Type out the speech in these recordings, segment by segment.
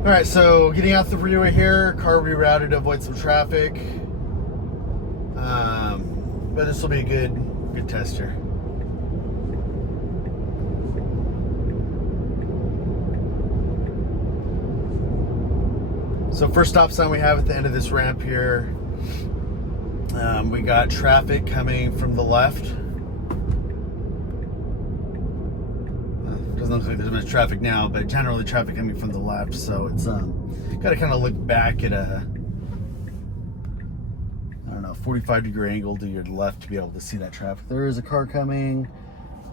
All right, so getting out the freeway here, car rerouted to avoid some traffic. But this will be a good test here. So first stop sign we have at the end of this ramp here, we got traffic coming from the left. Doesn't look like there's much traffic now, but generally traffic coming from the left. So it's got to kind of look back at a, I don't know, 45-degree angle to your left to be able to see that traffic. There is a car coming.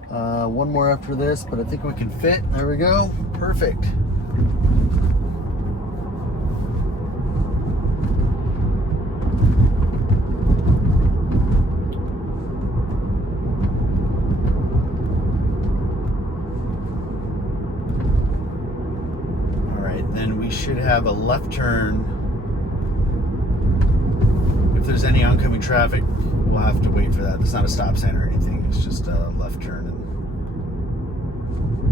One more after this, but I think we can fit. There we go. Perfect. Then we should have a left turn. If there's any oncoming traffic, we'll have to wait for that. It's not a stop sign or anything. It's just a left turn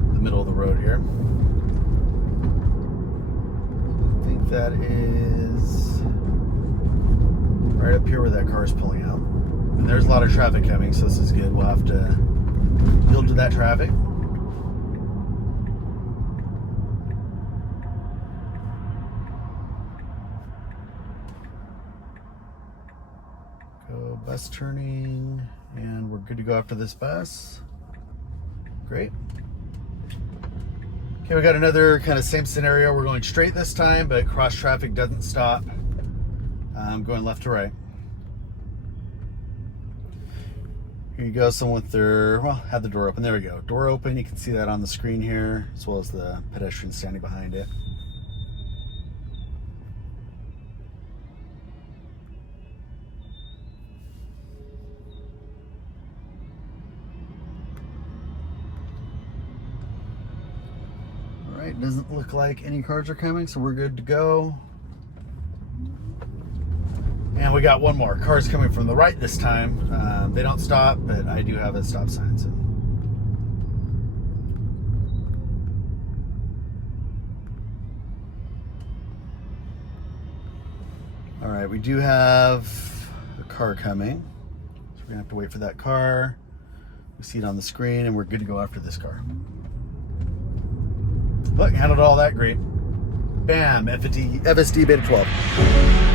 in the middle of the road here. I think that is right up here where that car is pulling out. And there's a lot of traffic coming, so this is good. We'll have to yield to that traffic. Go bus turning, and we're good to go after this bus. Great. Okay, we got another kind of same scenario. We're going straight this time, but cross traffic doesn't stop. Going left to right. Here you go, someone with their, well, had the door open. There we go. Door open, you can see that on the screen here, as well as the pedestrian standing behind it. It doesn't look like any cars are coming, so we're good to go. And we got one more. Cars coming from the right this time. They don't stop, but I do have a stop sign. So. All right, we do have a car coming. So we're gonna have to wait for that car. We see it on the screen, and we're good to go after this car. Look, handled all that great. Bam, FSD beta 12.